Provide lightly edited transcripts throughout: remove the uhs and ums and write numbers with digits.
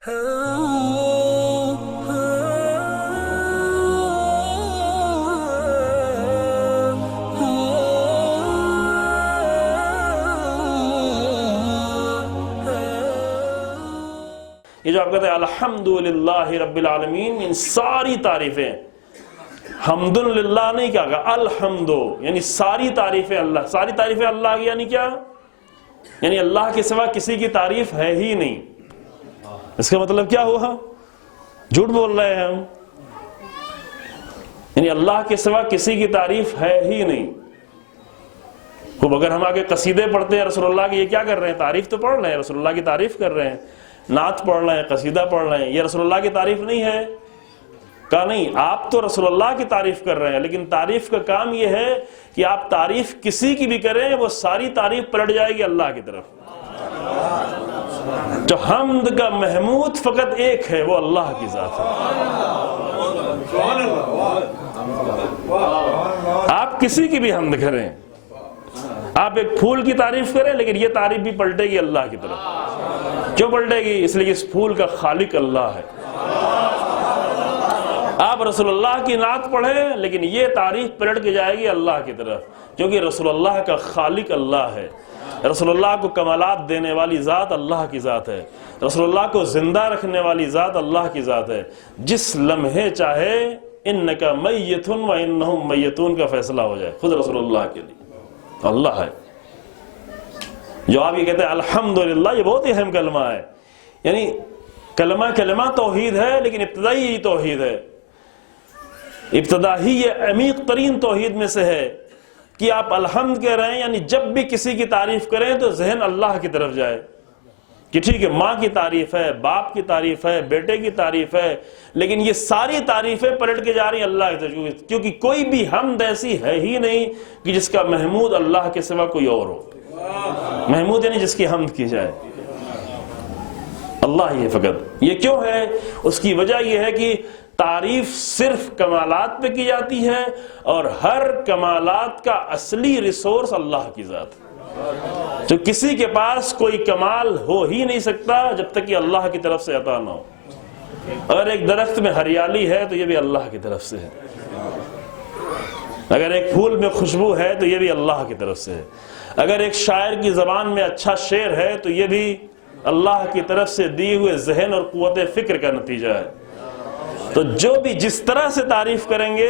یہ جو آپ کہتے ہیں الحمدللہ رب العالمین، ان ساری تعریفیں، حمدللہ نہیں کیا کہا، الحمدو یعنی ساری تعریفیں اللہ، ساری تعریفیں اللہ کی یعنی کیا؟ یعنی اللہ کے سوا کسی کی تعریف ہے ہی نہیں۔ اس کا مطلب کیا ہوا؟ جھوٹ بول رہے ہیں ہم، یعنی اللہ کے سوا کسی کی تعریف ہے ہی نہیں۔ خوب اگر ہم آگے قصیدے پڑھتے ہیں رسول اللہ کی، یہ کیا کر رہے ہیں؟ تعریف تو پڑھ رہے ہیں، رسول اللہ کی تعریف کر رہے ہیں، نعت پڑھ رہے ہیں، قصیدہ پڑھ رہے ہیں، یہ رسول اللہ کی تعریف نہیں ہے؟ کہا نہیں، آپ تو رسول اللہ کی تعریف کر رہے ہیں، لیکن تعریف کا کام یہ ہے کہ آپ تعریف کسی کی بھی کریں، وہ ساری تعریف پلٹ جائے گی اللہ کی طرف۔ جو حمد کا محمود فقط ایک ہے، وہ اللہ کی ذات ہے۔ آپ کسی کی بھی حمد کریں، آپ ایک پھول کی تعریف کریں، لیکن یہ تعریف بھی پلٹے گی اللہ کی طرف۔ کیوں پلٹے گی؟ اس لیے اس پھول کا خالق اللہ ہے۔ آپ رسول اللہ کی نعت پڑھیں، لیکن یہ تعریف پلٹ کے جائے گی اللہ کی طرف، کیونکہ رسول اللہ کا خالق اللہ ہے۔ رسول اللہ کو کمالات دینے والی ذات اللہ کی ذات ہے، رسول اللہ کو زندہ رکھنے والی ذات اللہ کی ذات ہے۔ جس لمحے چاہے انکا میتن و انہم میتون کا فیصلہ ہو جائے، خود رسول اللہ کے لیے اللہ ہے۔ جو آپ یہ کہتے ہیں الحمدللہ، یہ بہت ہی اہم کلمہ ہے، یعنی کلمہ توحید ہے، لیکن ابتدائی یہی توحید ہے، ابتدا ہی یہ عمیق ترین توحید میں سے ہے کہ آپ الحمد کہہ رہے ہیں، یعنی جب بھی کسی کی تعریف کریں تو ذہن اللہ کی طرف جائے کہ ٹھیک ہے، ماں کی تعریف ہے، باپ کی تعریف ہے، بیٹے کی تعریف ہے، لیکن یہ ساری تعریفیں پلٹ کے جا رہی ہیں اللہ کی طرف، کیونکہ کوئی بھی حمد ایسی ہے ہی نہیں کہ جس کا محمود اللہ کے سوا کوئی اور ہو۔ محمود یعنی جس کی حمد کی جائے اللہ ہی ہے فقط۔ یہ کیوں ہے؟ اس کی وجہ یہ ہے کہ تعریف صرف کمالات پہ کی جاتی ہے، اور ہر کمالات کا اصلی ریسورس اللہ کی ذات ہے۔ تو کسی کے پاس کوئی کمال ہو ہی نہیں سکتا جب تک کہ اللہ کی طرف سے عطا نہ ہو۔ اگر ایک درخت میں ہریالی ہے تو یہ بھی اللہ کی طرف سے ہے، اگر ایک پھول میں خوشبو ہے تو یہ بھی اللہ کی طرف سے ہے، اگر ایک شاعر کی زبان میں اچھا شعر ہے تو یہ بھی اللہ کی طرف سے دی ہوئے ذہن اور قوت فکر کا نتیجہ ہے۔ تو جو بھی جس طرح سے تعریف کریں گے،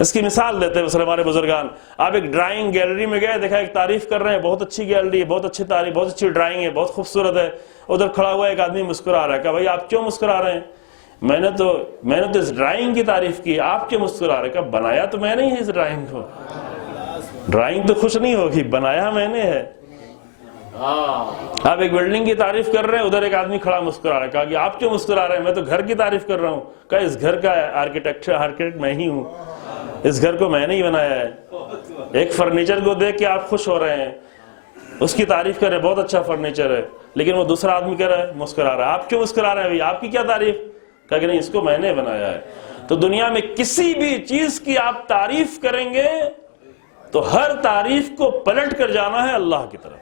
اس کی مثال دیتے ہیں ہمارے بزرگان۔ آپ ایک ڈرائنگ گیلری میں گئے، دیکھا ایک تعریف کر رہے ہیں، بہت اچھی گیلری ہے، بہت اچھی تعریف، بہت اچھی ڈرائنگ ہے، بہت خوبصورت ہے۔ ادھر کھڑا ہوا ایک آدمی مسکرا رہا ہے، کہا بھائی آپ کیوں مسکرا رہے ہیں؟ میں نے تو اس ڈرائنگ کی تعریف کی، آپ کیوں مسکرا رہے؟ کہا بنایا تو میں نہیں ہے اس ڈرائنگ کو، ڈرائنگ تو خوش نہیں ہوگی، بنایا میں نے ہے۔ آپ ایک بلڈنگ کی تعریف کر رہے ہیں، ادھر ایک آدمی کھڑا مسکرا رہا ہے، کہا کہ آپ کیوں مسکرا رہے ہیں؟ میں تو گھر کی تعریف کر رہا ہوں۔ کہا اس گھر کا آرکیٹیکٹ میں ہی ہوں، اس گھر کو میں نے ہی بنایا ہے۔ ایک فرنیچر کو دیکھ کے آپ خوش ہو رہے ہیں، اس کی تعریف کر رہے ہیں، بہت اچھا فرنیچر ہے، لیکن وہ دوسرا آدمی کہہ رہا ہے مسکرا رہا ہے، آپ کیوں مسکرا رہے ہیں بھائی؟ آپ کی کیا تعریف؟ کہا کہ نہیں، اس کو میں نے بنایا ہے۔ تو دنیا میں کسی بھی چیز کی آپ تعریف کریں گے تو ہر تعریف کو پلٹ کر جانا ہے اللہ کی طرف۔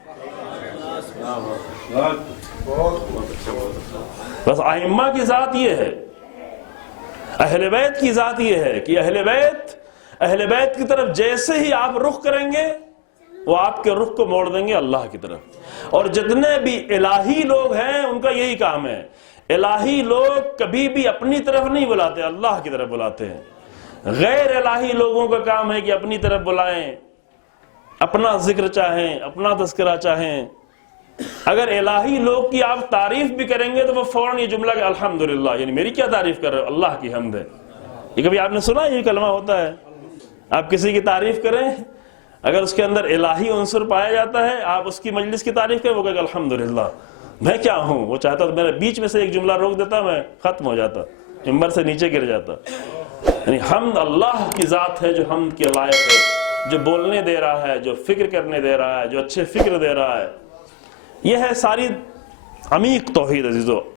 بس ائمہ کی ذات یہ ہے، اہل بیت کی ذات یہ ہے کہ اہل بیت کی طرف جیسے ہی آپ رخ کریں گے، وہ آپ کے رخ کو موڑ دیں گے اللہ کی طرف۔ اور جتنے بھی الہی لوگ ہیں ان کا یہی کام ہے، الہی لوگ کبھی بھی اپنی طرف نہیں بلاتے، اللہ کی طرف بلاتے ہیں۔ غیر الہی لوگوں کا کام ہے کہ اپنی طرف بلائیں، اپنا ذکر چاہیں، اپنا تذکرہ چاہیں۔ اگر الہی لوگ کی آپ تعریف بھی کریں گے تو وہ فوراً یہ جملہ کہ الحمدللہ، یعنی میری کیا تعریف کر رہے ہو؟ اللہ کی حمد ہے۔ یہ کبھی آپ نے سنا یہ کلمہ ہوتا ہے؟ آپ کسی کی تعریف کریں، اگر اس کے اندر الہی عنصر پایا جاتا ہے، آپ اس کی مجلس کی تعریف کریں، وہ کہے کہ الحمدللہ، میں کیا ہوں؟ وہ چاہتا تو میرے بیچ میں سے ایک جملہ روک دیتا، میں ختم ہو جاتا، منبر سے نیچے گر جاتا۔ یعنی حمد اللہ کی ذات ہے جو حمد کے لائق ہے، جو بولنے دے رہا ہے، جو فکر کرنے دے رہا ہے، جو اچھے فکر دے رہا ہے۔ یہ ہے ساری عمیق توحید عزیزو۔